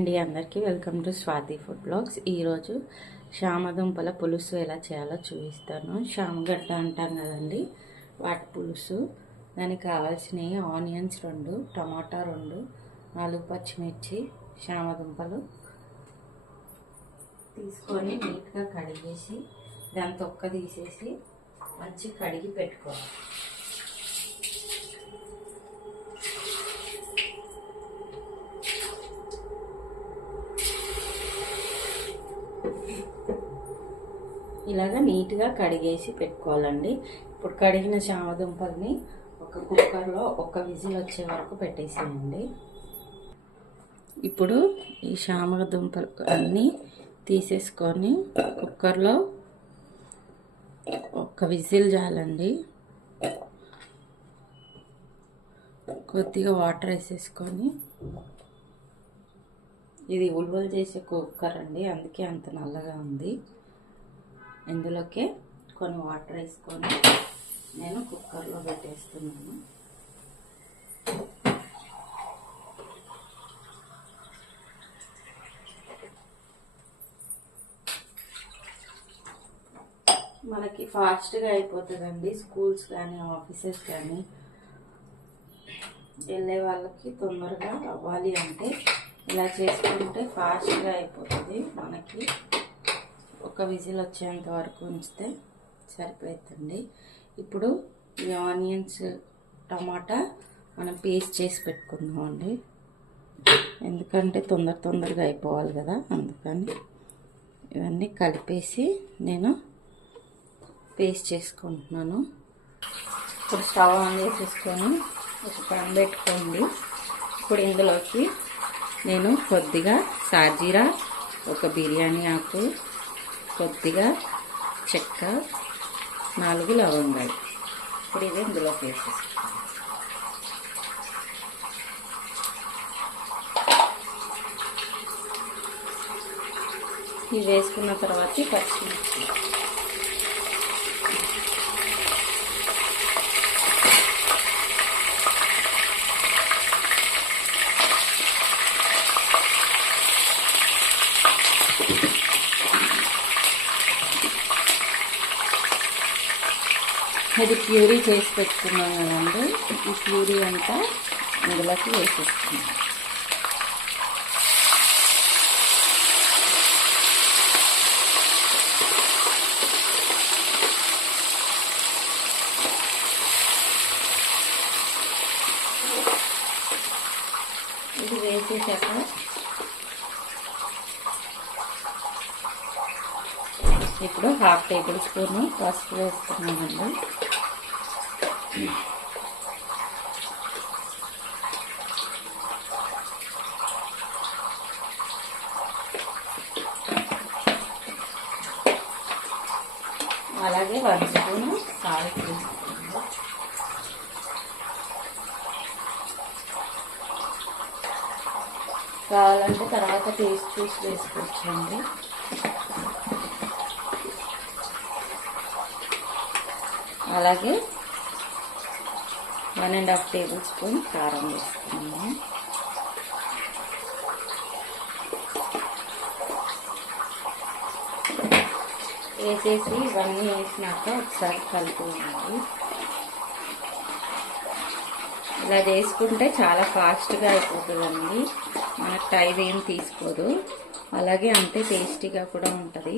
అండి, అందరికీ welcome to Swathi food blogs. ఈరోజు శామదుంపల పులుసు ఎలా చేయాలో చూపిస్తాను. శామగడ్డ అంటాం కదండి, వాటి పులుసు. దానికి కావాల్సినవి ఆనియన్స్ 2, టమాటా 2, 4 పచ్చిమిర్చి, శామదుంపలు తీసుకొని నీట్గా కడిగేసి దాని తొక్క తీసేసి మంచి కడిగి పెట్టుకోవాలి. ఇలాగ నీట్గా కడిగేసి పెట్టుకోవాలండి. ఇప్పుడు కడిగిన శామదుంపల్ని ఒక కుక్కర్లో ఒక విజిల్ వచ్చే వరకు పెట్టేసేయండి. ఇప్పుడు ఈ శామదుంపలు అన్నీ తీసేసుకొని కుక్కర్లో ఒక విజిల్ చాలండి. కొద్దిగా వాటర్ వేసేసుకొని, ఇది ఉల్వలు చేసే కుక్కర్ అండి, అందుకే అంత నల్లగా ఉంది. ఇందులోకే కొన్ని వాటర్ వేసుకొని నేను కుక్కర్లో పెట్టేస్తున్నాను. మనకి ఫాస్ట్గా అయిపోతుందండి. స్కూల్స్ కానీ ఆఫీసెస్ కానీ వెళ్ళే వాళ్ళకి తొందరగా అవ్వాలి అంటే ఇలా చేసుకుంటే ఫాస్ట్గా అయిపోతుంది. మనకి ఒక విజిల్ వచ్చేంత వరకు ఉంచితే సరిపోతుందండి. ఇప్పుడు ఈ ఆనియన్స్, టమాటా మనం పేస్ట్ చేసి పెట్టుకుందామండి. ఎందుకంటే తొందరగా అయిపోవాలి కదా, అందుకని ఇవన్నీ కలిపేసి నేను పేస్ట్ చేసుకుంటున్నాను. ఇప్పుడు స్టవ్ ఆన్ చేసేసుకొని ఒక పాన్ పెట్టుకోండి. ఇప్పుడు ఇందులోకి నేను కొద్దిగా సాజీరా, ఒక బిర్యానీ ఆకు, కొద్దిగా చెక్క, 4 లవంగాలు ఇప్పుడు ఇది ఇందులోకి వేసేసుకోండి. ఇవి వేసుకున్న తర్వాత పచ్చిమిర్చి, ఇది ప్యూరీ చేసి పెట్టుకున్నాం కదండి. ఈ ప్యూరీ అంతా ఇందులోకి వేసేసుకున్నాం. ఇది వేసేసాక ఇప్పుడు 1/2 టేబుల్ స్పూన్ పసుపు వేస్తున్నామండి. అలాగే 1 స్పూన్ సాల్ట్ వేసుకుంటాం. కావాలంటే తర్వాత టేస్ట్ చూసి వేసుకోవచ్చండి. అలాగే 1.5 టేబుల్ స్పూన్ కారం వేసుకున్నాము. వేసేసి ఇవన్నీ వేసినాక ఒకసారి కలుపుకోవాలి. ఇలా చేసుకుంటే చాలా ఫాస్ట్గా అయిపోతుందండి. మనకు టైం ఏం తీసుకోదు, అలాగే అంతే టేస్టీగా కూడా ఉంటుంది.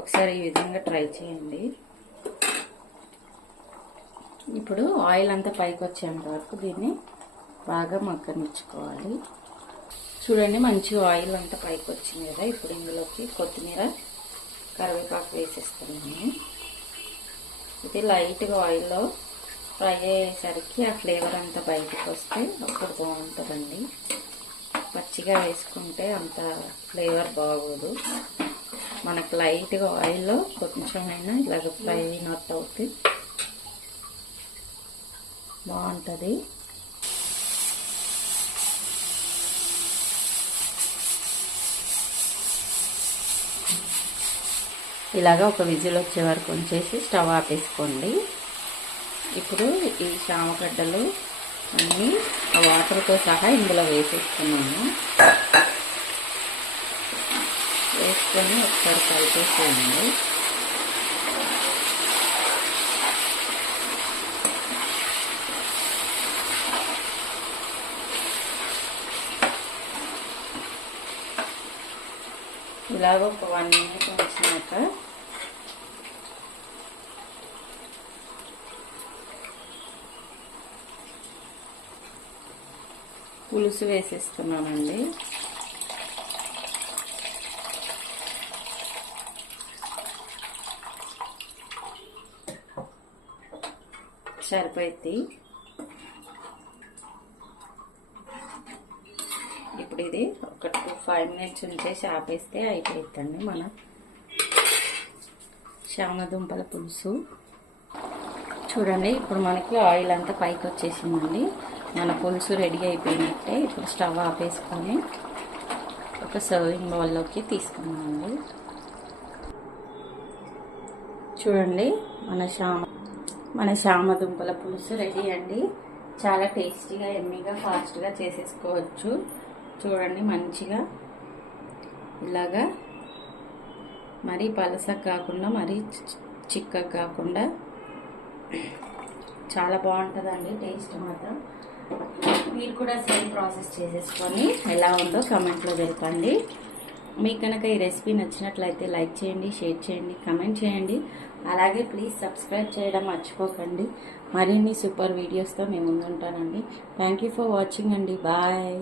ఒకసారి ఈ విధంగా ట్రై చేయండి. ఇప్పుడు ఆయిల్ అంతా పైకి వచ్చేంత వరకు దీన్ని బాగా మగ్గనిచ్చుకోవాలి. చూడండి, మంచి ఆయిల్ అంతా పైకి వచ్చింది కదా. ఇప్పుడు ఇందులోకి కొత్తిమీర, కరివేపాకు వేసేస్తున్నాను. ఇది లైట్గా ఆయిల్లో ఫ్రై అయ్యేసరికి ఆ ఫ్లేవర్ అంతా బయటకు వస్తే అప్పుడు బాగుంటుందండి. పచ్చిగా వేసుకుంటే అంత ఫ్లేవర్ బాగోదు. మనకు లైట్గా ఆయిల్లో కొంచెమైనా ఇలాగ ఫ్రై అయినట్టు అవుతుంది, బాగుంటుంది. ఇలాగా ఒక విజిల్ వచ్చే వరకు ఉంచేసి స్టవ్ ఆపేసుకోండి. ఇప్పుడు ఈ శామగడ్డలు అన్నీ వాటర్తో సహా ఇందులో వేసేస్తున్నాను. వేసుకొని ఒకసారి కలిపేసేయండి. ఇలాగ ఒక 1 మినిట్ ఉంచినాక పులుసు వేసేస్తున్నానండి. సరిపోయింది. ఇప్పుడు ఇది ఒక 5 మినిట్స్ ఉంచేసి ఆపేస్తే అయిపోతుందండి మన చామదుంపల పులుసు. చూడండి ఇప్పుడు మనకి ఆయిల్ అంతా పైకి వచ్చేసిందండి. మన పులుసు రెడీ అయిపోయినట్టే. ఇప్పుడు స్టవ్ ఆపేసుకొని ఒక సర్వింగ్ బౌల్లోకి తీసుకున్నామండి. చూడండి మన చామదుంపల పులుసు రెడీ అండి. చాలా టేస్టీగా ఎమ్మీగా ఫాస్ట్గా చేసేసుకోవచ్చు. చూడండి మంచిగా ఇలాగా మరీ పలసగా కాకుండా మరీ చిక్కగా కాకుండా చాలా బాగుంటుందండి టేస్ట్ మాత్రం. మీరు కూడా సేమ్ ప్రాసెస్ చేసేసుకొని ఎలా ఉందో కామెంట్లో తెలపండి. మీకు కనుక ఈ రెసిపీ నచ్చినట్లయితే లైక్ చేయండి, షేర్ చేయండి, కామెంట్ చేయండి. అలాగే ప్లీజ్ సబ్స్క్రైబ్ చేయడం మర్చిపోకండి. మరిన్ని సూపర్ వీడియోస్తో మేము ముందుంటానండి. థ్యాంక్ యూ ఫర్ వాచింగ్ అండి. బాయ్.